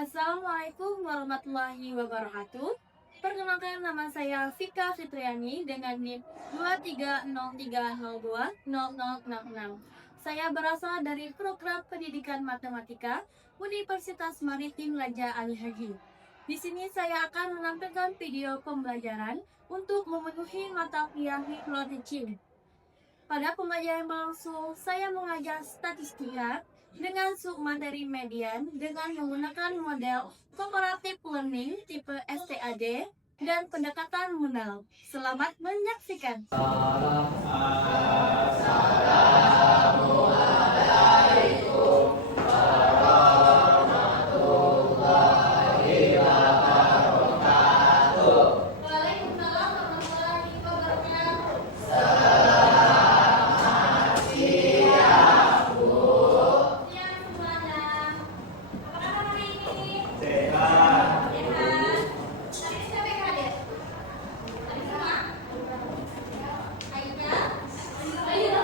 Assalamualaikum warahmatullahi wabarakatuh. Perkenalkan, nama saya Vika Fitriani dengan NIM 2303020066. Saya berasal dari program pendidikan matematika Universitas Maritim Raja Ali Haji. Di sini saya akan menampilkan video pembelajaran untuk memenuhi mata kuliah mikroteaching. Pada pembelajaran berlangsung, saya mengajar statistika dengan submateri median dengan menggunakan model comparative learning tipe STAD dan pendekatan modal. Selamat menyaksikan. Waalaikumsalam warahmatullahi wabarakatuh. Siang semuanya. Apa kabar hari ini? Sehat. Tadi siapa yang hadir? Tadi semua? Aida? Aida.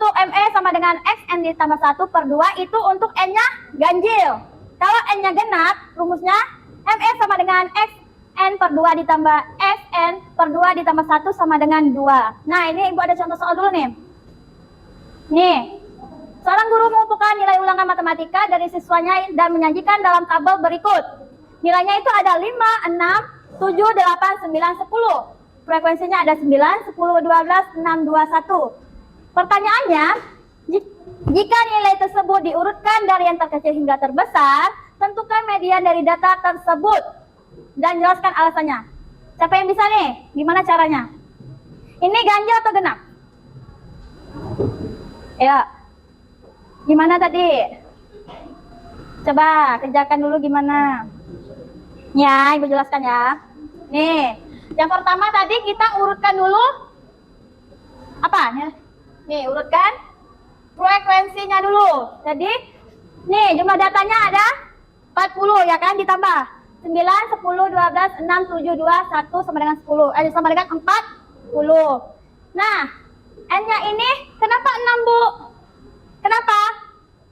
untuk ME sama dengan XN ditambah 1 per 2 itu untuk N-nya ganjil. Kalau N-nya genap, rumusnya ME sama dengan XN per 2 ditambah XN per 2 ditambah 1 sama dengan 2. Nah, ini Ibu ada contoh soal dulu nih. Nih, seorang guru mengumpulkan nilai ulangan matematika dari siswanya dan menyajikan dalam tabel berikut. Nilainya itu ada 5, 6, 7, 8, 9, 10. Frekuensinya ada 9, 10, 12, 6, 2, 1. Pertanyaannya, jika nilai tersebut diurutkan dari yang terkecil hingga terbesar, tentukan median dari data tersebut dan jelaskan alasannya. Siapa yang bisa nih? Gimana caranya? Ini ganjil atau genap? Ya. Gimana tadi? Coba kerjakan dulu gimana. Ya, Ibu jelaskan ya. Nih, yang pertama tadi kita urutkan dulu apa? Nih, urutkan frekuensinya dulu. Jadi, nih jumlah datanya ada 40 ya kan, ditambah 9, 10, 12, 6, 7, 2, 1 sama dengan 10. Sama dengan 40. Nah, N-nya ini kenapa 6, Bu? Kenapa?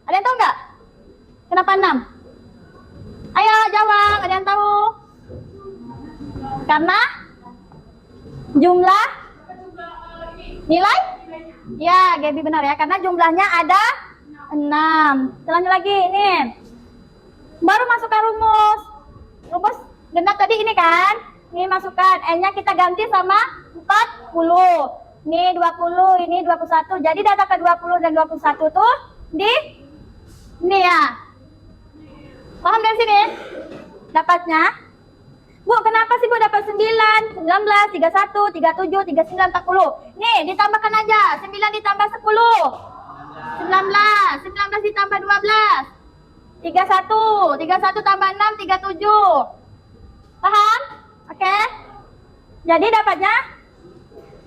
Ada yang tahu nggak? Kenapa 6? Ayo jawab, ada yang tahu? Karena jumlah nilai? Ya, Gaby benar ya, karena jumlahnya ada 6. Lanjut lagi, ini. Baru masukkan rumus. Rumus genap tadi ini kan? Ini masukkan, N-nya kita ganti sama 40. Ini 20, ini 21. Jadi data ke 20 dan 21 tuh di ini ya. Paham dari sini? Dapatnya? Bu, kenapa sih Bu dapat 9, 19, 31, 37, 39, 40? Nih, ditambahkan aja. 9 ditambah 10. 19. 19 ditambah 12. 31. 31 tambah 6, 37. Paham? Oke. Jadi dapatnya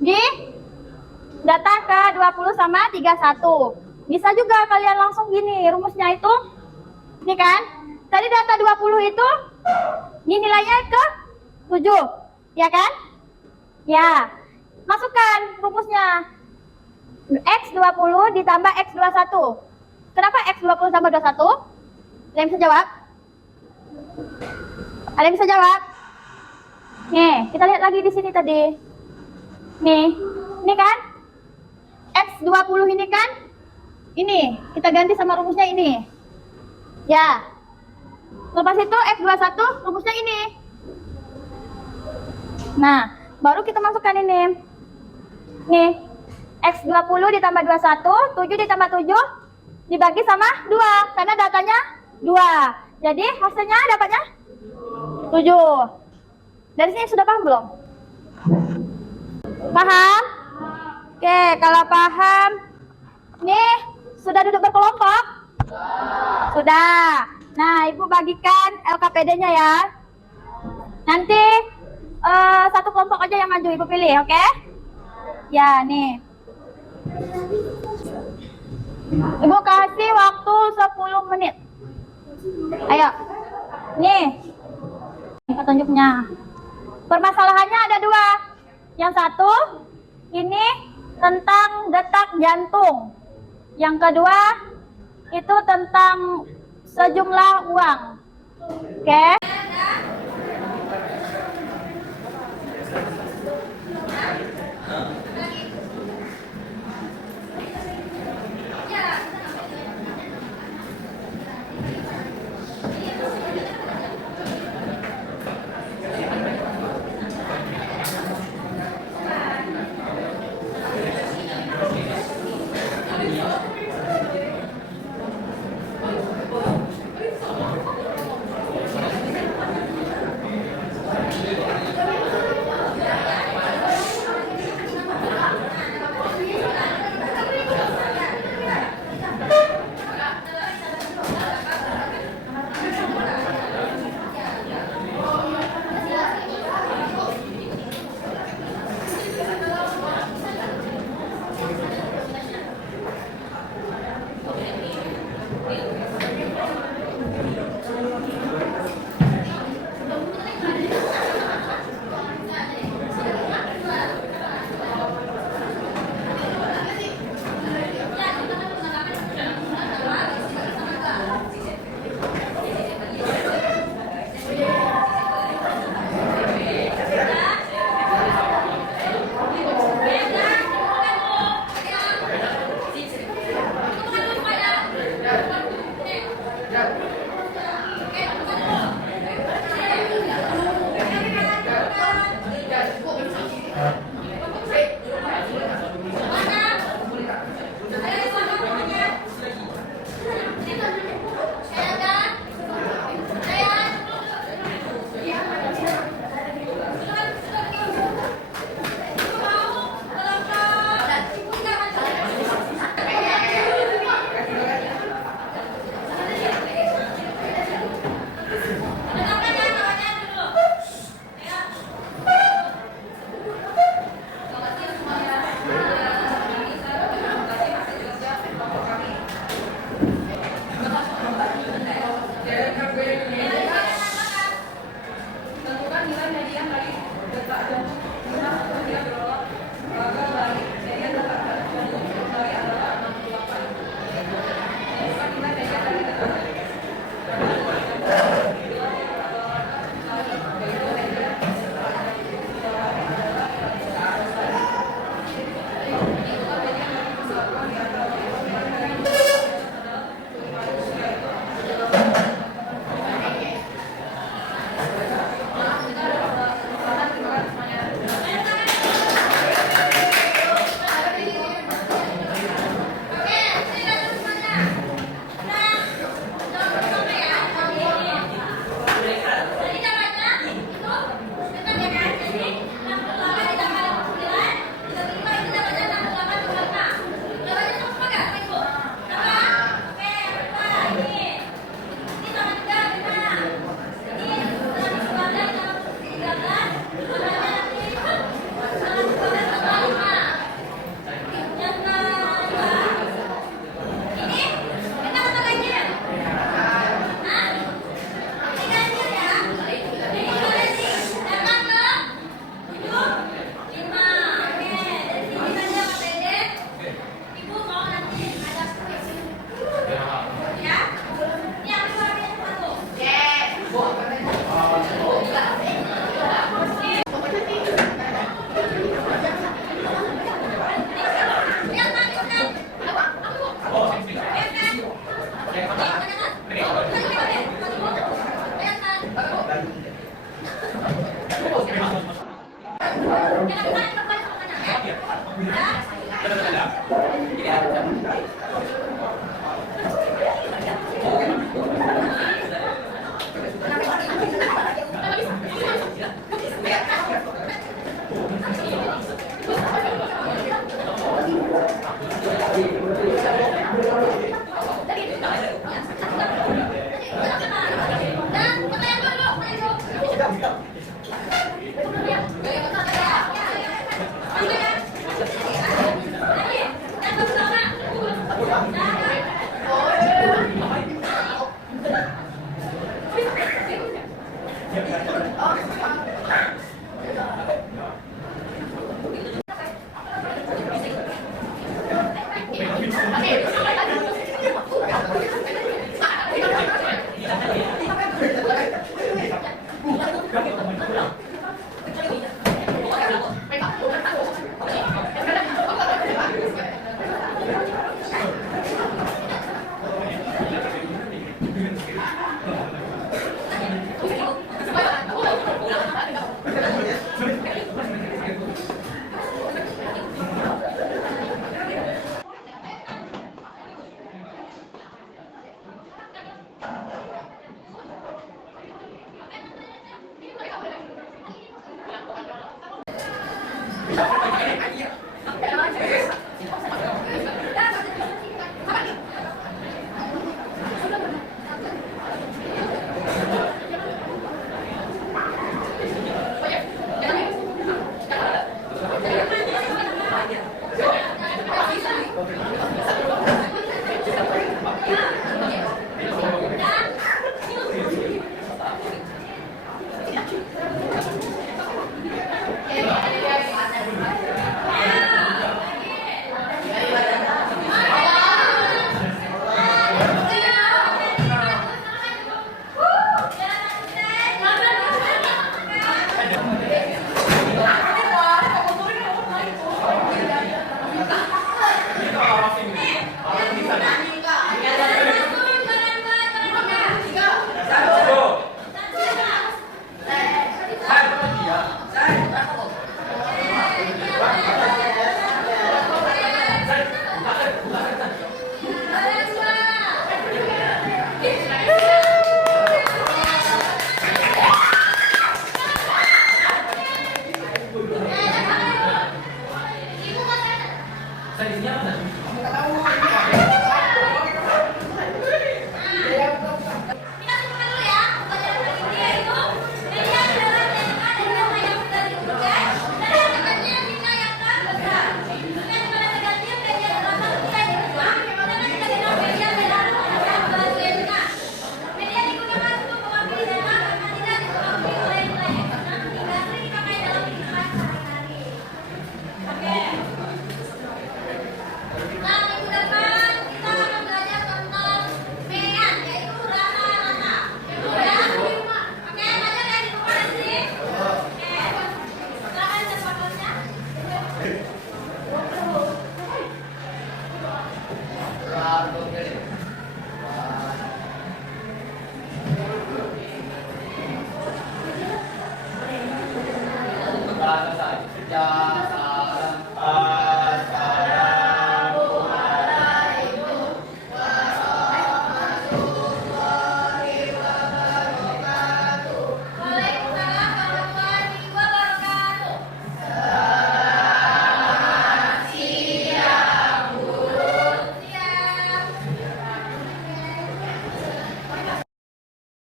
di data ke 20 sama 31. Bisa juga kalian langsung gini, rumusnya itu. Ini kan? Tadi data 20 itu ini nilainya ke 7, ya kan? Ya, masukkan rumusnya. X20 ditambah X21. Kenapa X20 tambah 21? Ada yang bisa jawab? Ada yang bisa jawab? Nih, kita lihat lagi di sini tadi. Nih, ini kan? X20 ini kan? Ini, kita ganti sama rumusnya ini. Ya. Lepas itu X21 rumusnya ini. Nah, baru kita masukkan ini. Nih, X20 ditambah 21, 7 ditambah 7 dibagi sama 2, karena datanya 2. Jadi hasilnya dapatnya 7. Dari sini sudah paham belum? Paham? Oke, kalau paham, nih sudah duduk berkelompok? Sudah. Nah, Ibu bagikan LKPD-nya ya. Nanti satu kelompok aja yang maju Ibu pilih, oke? Ya, nih. Ibu kasih waktu 10 menit. Ayo. Nih. Petunjuknya. Permasalahannya ada 2. Yang satu, ini tentang detak jantung. Yang kedua, itu tentang sejumlah uang. Oke.